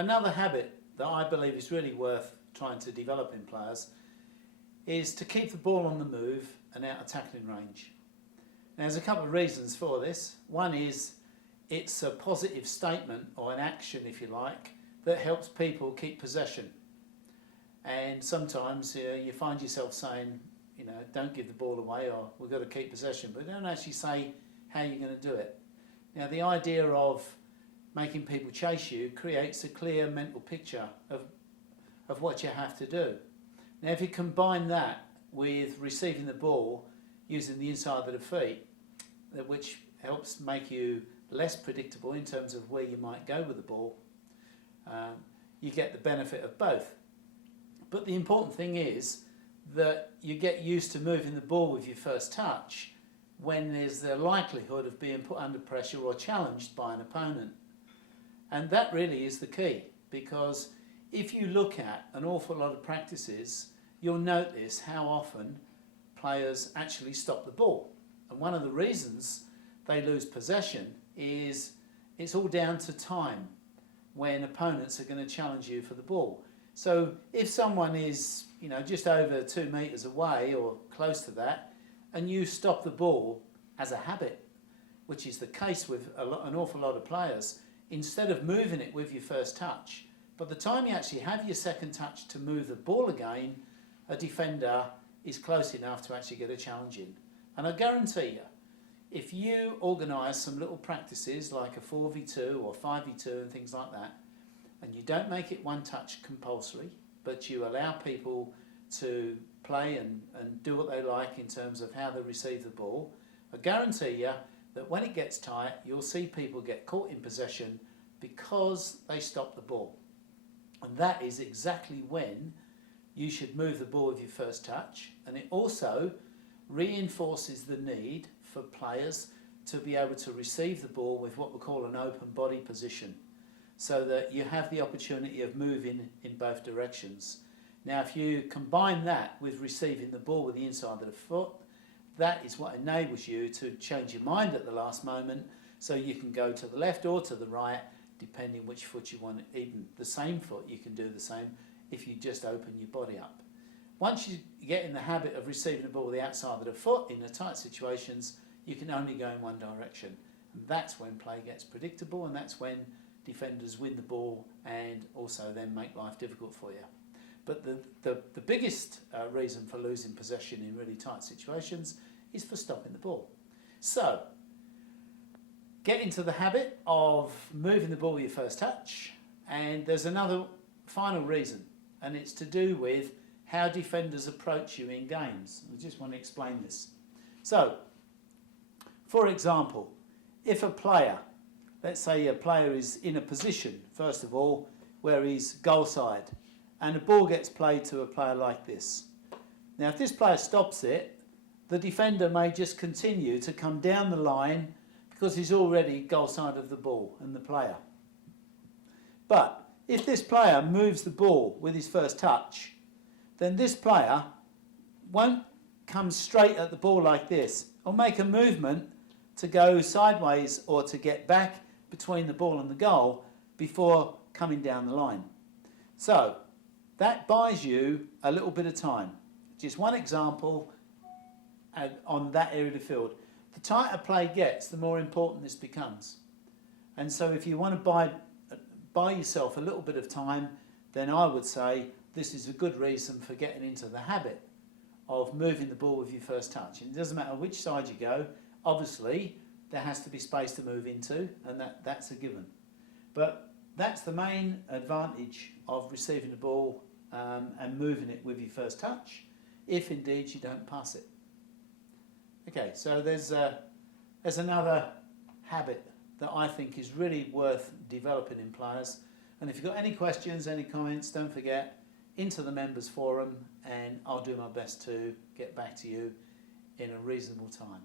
Another habit that I believe is really worth trying to develop in players is to keep the ball on the move and out of tackling range. Now, there's a couple of reasons for this. One is it's a positive statement, or an action if you like, that helps people keep possession. And sometimes you find yourself saying, don't give the ball away, or we've got to keep possession, but don't actually say how you're going to do it. Now, the idea of making people chase you creates a clear mental picture of what you have to do. Now, if you combine that with receiving the ball using the inside of the feet, which helps make you less predictable in terms of where you might go with the ball, you get the benefit of both. But the important thing is that you get used to moving the ball with your first touch when there's the likelihood of being put under pressure or challenged by an opponent. And that really is the key, because if you look at an awful lot of practices, you'll notice how often players actually stop the ball. And one of the reasons they lose possession is it's all down to time when opponents are going to challenge you for the ball. So if someone is, just over 2 metres away or close to that, and you stop the ball as a habit, which is the case with an awful lot of players, instead of moving it with your first touch, by the time you actually have your second touch to move the ball again, a defender is close enough to actually get a challenge in. And I guarantee you, if you organise some little practices like a 4v2 or 5v2 and things like that, and you don't make it one touch compulsory, but you allow people to play and do what they like in terms of how they receive the ball, I guarantee you that when it gets tight, you'll see people get caught in possession because they stop the ball. And that is exactly when you should move the ball with your first touch. And it also reinforces the need for players to be able to receive the ball with what we call an open body position, so that you have the opportunity of moving in both directions. Now, if you combine that with receiving the ball with the inside of the foot, that is what enables you to change your mind at the last moment, so you can go to the left or to the right, depending which foot you want. Even the same foot, you can do the same if you just open your body up. Once you get in the habit of receiving the ball with the outside of the foot in the tight situations, you can only go in one direction. And that's when play gets predictable, and that's when defenders win the ball and also then make life difficult for you. But the biggest reason for losing possession in really tight situations is for stopping the ball. So, get into the habit of moving the ball with your first touch, and there's another final reason, and it's to do with how defenders approach you in games. I just want to explain this. So, for example, if a player, let's say a player is in a position, first of all, where he's goal side, and the ball gets played to a player like this. Now, if this player stops it, the defender may just continue to come down the line because he's already goal side of the ball and the player. But if this player moves the ball with his first touch, then this player won't come straight at the ball like this, or make a movement to go sideways or to get back between the ball and the goal before coming down the line. So that buys you a little bit of time. Just one example on that area of the field. The tighter play gets, the more important this becomes. And so if you want to buy yourself a little bit of time, then I would say this is a good reason for getting into the habit of moving the ball with your first touch. And it doesn't matter which side you go, obviously there has to be space to move into, and that's a given. But that's the main advantage of receiving the ball and moving it with your first touch, if indeed you don't pass it. Okay, so there's another habit that I think is really worth developing in players. And if you've got any questions, any comments, don't forget, into the members forum, and I'll do my best to get back to you in a reasonable time.